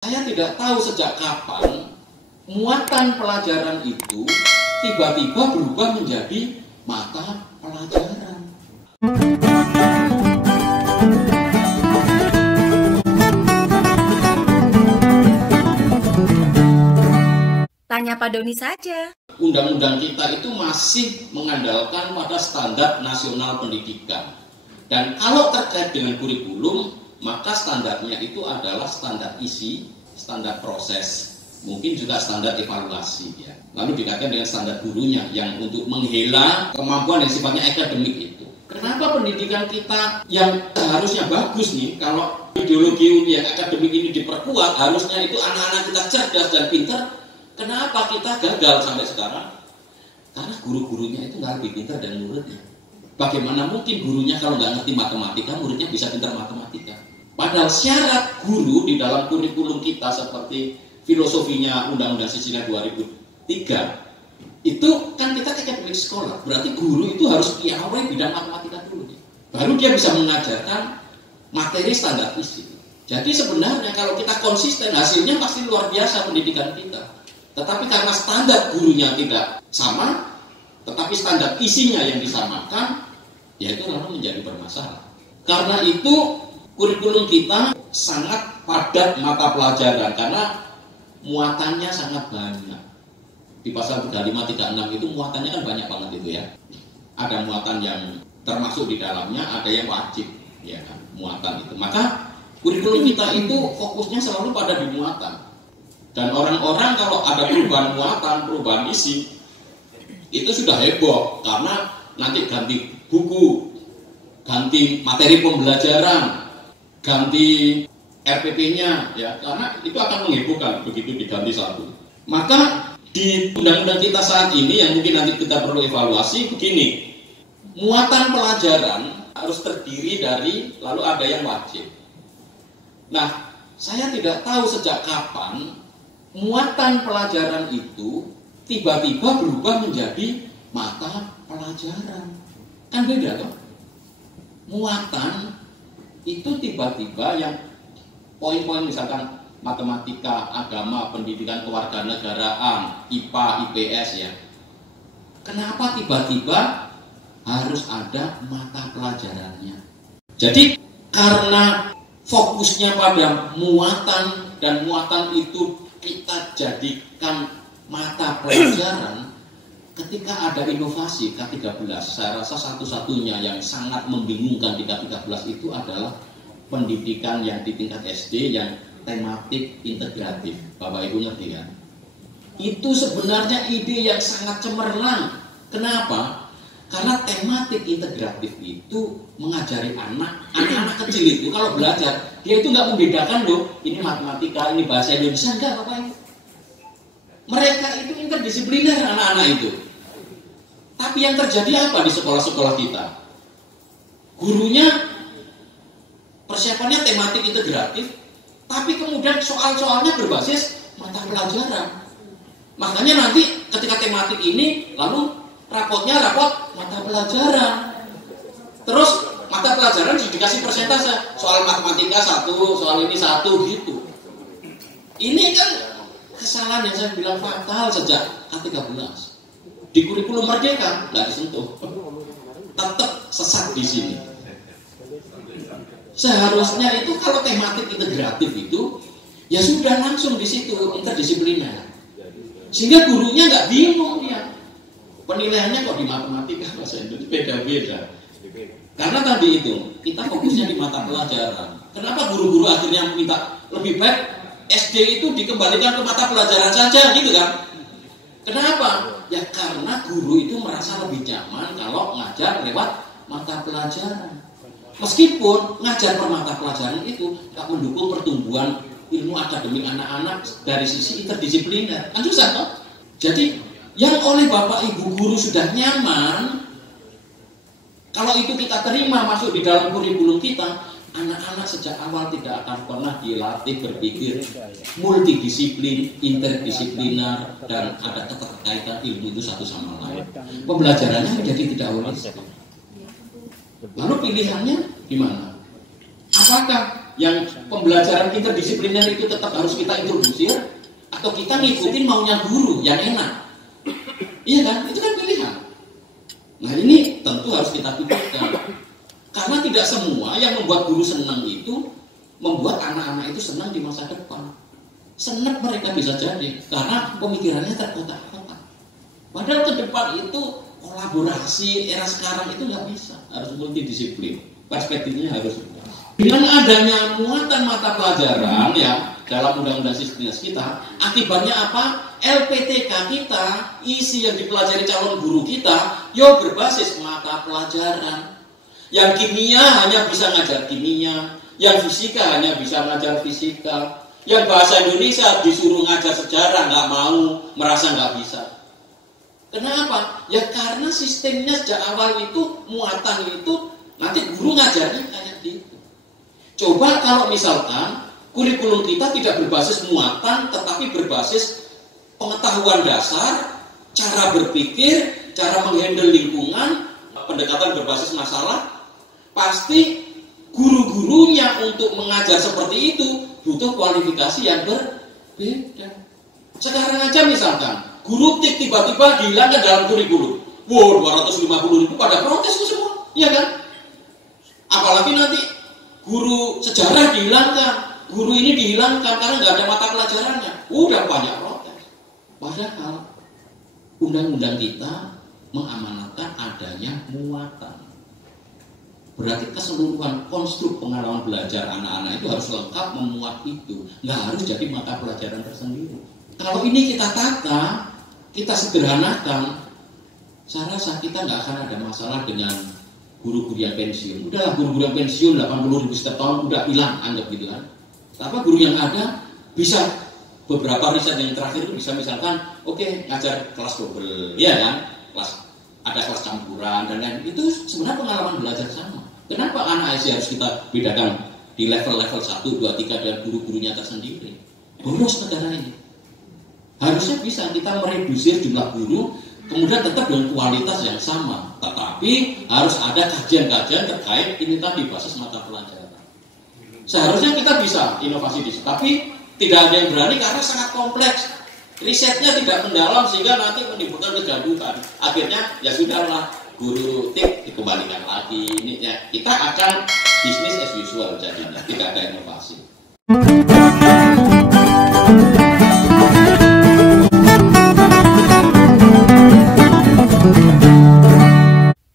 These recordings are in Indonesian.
Saya tidak tahu sejak kapan muatan pelajaran itu tiba-tiba berubah menjadi mata pelajaran. Tanya Pak Doni saja. Undang-undang kita itu masih mengandalkan pada standar nasional pendidikan. Dan kalau terkait dengan kurikulum, maka standarnya itu adalah standar isi, standar proses, mungkin juga standar evaluasi. Ya. Lalu dikaitkan dengan standar gurunya yang untuk menghela kemampuan yang sifatnya akademik itu. Kenapa pendidikan kita yang seharusnya bagus nih, kalau ideologi yang akademik ini diperkuat, harusnya itu anak-anak kita cerdas dan pintar, kenapa kita gagal sampai sekarang? Karena guru-gurunya itu nggak lebih pintar dan muridnya. Bagaimana mungkin gurunya kalau nggak ngerti matematika, muridnya bisa pintar matematika? Padahal syarat guru di dalam kurikulum kita seperti filosofinya Undang-Undang Sisdiknas 2003 itu kan kita akademik sekolah, berarti guru itu harus piawai bidang matematika dulu. Baru dia bisa mengajarkan materi standar isi. Jadi sebenarnya kalau kita konsisten, hasilnya pasti luar biasa pendidikan kita. Tetapi karena standar gurunya tidak sama, tetapi standar isinya yang disamakan, ya itu lalu menjadi bermasalah. Karena itu kurikulum kita sangat padat mata pelajaran karena muatannya sangat banyak. Di pasal 35, 36 itu muatannya kan banyak banget itu ya. Ada muatan yang termasuk di dalamnya, ada yang wajib ya kan, muatan itu. Maka kurikulum kita itu fokusnya selalu pada di muatan. Dan orang-orang kalau ada perubahan muatan, perubahan isi, itu sudah heboh karena nanti ganti buku, ganti materi pembelajaran, ganti RPP-nya ya, karena itu akan menghebohkan begitu diganti satu. Maka di undang-undang kita saat ini yang mungkin nanti kita perlu evaluasi begini, muatan pelajaran harus terdiri dari lalu ada yang wajib. Nah, saya tidak tahu sejak kapan muatan pelajaran itu tiba-tiba berubah menjadi mata pelajaran. Kan beda loh. Muatan itu tiba-tiba yang poin-poin misalkan matematika, agama, pendidikan kewarganegaraan, IPA, IPS ya. Kenapa tiba-tiba harus ada mata pelajarannya? Jadi karena fokusnya pada muatan dan muatan itu kita jadikan mata pelajaran, ketika ada inovasi K13, saya rasa satu-satunya yang sangat membingungkan di K13 itu adalah pendidikan yang di tingkat SD yang tematik integratif. Bapak Ibu ngerti kan? Itu sebenarnya ide yang sangat cemerlang. Kenapa? Karena tematik integratif itu mengajari anak-anak kecil itu kalau belajar, dia itu nggak membedakan loh, ini matematika, ini bahasa Indonesia, enggak Bapak Ibu. Mereka itu interdisipliner anak-anak itu. Tapi yang terjadi apa di sekolah-sekolah kita? Gurunya persiapannya tematik integratif, tapi kemudian soal-soalnya berbasis mata pelajaran. Makanya nanti ketika tematik ini, lalu rapotnya rapot mata pelajaran. Terus mata pelajaran dikasih persentase, soal matematika 1, soal ini 1 gitu. Ini kan kesalahan yang saya bilang fatal sejak K13. Di kurikulum Merdeka nggak disentuh, tetap sesat di sini. Seharusnya itu kalau tematik integratif itu ya sudah langsung di situ interdisipliner, sehingga gurunya nggak bingung dia penilaiannya kok di matematika bahasa Indonesia beda-beda. Karena tadi itu kita fokusnya di mata pelajaran. Kenapa guru-guru akhirnya minta lebih baik SD itu dikembalikan ke mata pelajaran saja gitu kan? Kenapa? Ya karena guru itu merasa lebih nyaman kalau ngajar lewat mata pelajaran. Meskipun ngajar per mata pelajaran itu tak mendukung pertumbuhan ilmu akademik anak-anak dari sisi interdisipliner. Kan susah toh? Jadi yang oleh Bapak Ibu guru sudah nyaman, kalau itu kita terima masuk di dalam kurikulum kita, anak-anak sejak awal tidak akan pernah dilatih berpikir multidisiplin, interdisipliner, dan ada keterkaitan ilmu itu satu sama lain. Pembelajarannya menjadi tidak holistik. Lalu pilihannya gimana? Apakah yang pembelajaran interdisipliner itu tetap harus kita introdusir, atau kita ngikutin maunya guru yang enak? Iya kan? Itu kan pilihan. Nah ini tentu harus kita pikirkan. Karena tidak semua yang membuat guru senang itu membuat anak-anak itu senang di masa depan. Senang mereka bisa jadi karena pemikirannya terkotak-kotak. Padahal ke depan itu kolaborasi era sekarang itu nggak bisa, harus multidisiplin. Perspektifnya harus. Dengan adanya muatan mata pelajaran ya dalam undang-undang Sisdiknas kita, akibatnya apa? LPTK kita, isi yang dipelajari calon guru kita, berbasis mata pelajaran. Yang kimia hanya bisa ngajar kimia, yang fisika hanya bisa ngajar fisika, yang bahasa Indonesia disuruh ngajar sejarah nggak mau, merasa nggak bisa. Kenapa? Ya karena sistemnya sejak awal itu muatan itu nanti guru ngajarnya kayak gitu. Coba kalau misalkan kurikulum kita tidak berbasis muatan tetapi berbasis pengetahuan dasar, cara berpikir, cara menghandle lingkungan, pendekatan berbasis masalah, pasti guru-gurunya untuk mengajar seperti itu butuh kualifikasi yang berbeda. Sekarang aja misalkan guru TIK tiba-tiba dihilangkan dalam kurikulum. Wow, 250.000 pada protes itu semua, iya kan? Apalagi nanti guru sejarah dihilangkan, guru ini dihilangkan karena nggak ada mata pelajarannya. Udah banyak protes. Padahal undang-undang kita mengamanatkan adanya muatan. Berarti keseluruhan konstruk pengalaman belajar anak-anak itu harus lengkap memuat itu. Nggak harus jadi mata pelajaran tersendiri. Kalau ini kita tata, kita sederhanakan, saya rasa kita nggak akan ada masalah dengan guru-guru yang pensiun. Udahlah guru-guru yang pensiun 80.000 setiap tahun udah hilang, anggap gitu kan. Tapi guru yang ada bisa beberapa riset yang terakhir itu bisa misalkan, oke, ngajar kelas double, ya kan, ada kelas campuran dan lain itu sebenarnya pengalaman belajar sama. Kenapa anak IC harus kita bedakan di level-level 1, 2, 3 dan guru-gurunya tersendiri? Boros negara ini. Harusnya bisa kita meredusir jumlah guru, kemudian tetap dengan kualitas yang sama. Tetapi harus ada kajian-kajian terkait ini tadi basis mata pelajaran. Seharusnya kita bisa inovasi di situ, tapi tidak ada yang berani karena sangat kompleks. Risetnya tidak mendalam sehingga nanti menimbulkan kegaduhan. Akhirnya ya sudahlah, guru TIK dikembalikan lagi. Ini ya, kita akan bisnis as usual jadinya, tidak ada inovasi.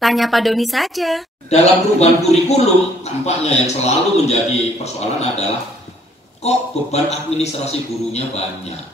Tanya Pak Doni saja. Dalam perubahan kurikulum, tampaknya yang selalu menjadi persoalan adalah kok beban administrasi gurunya banyak.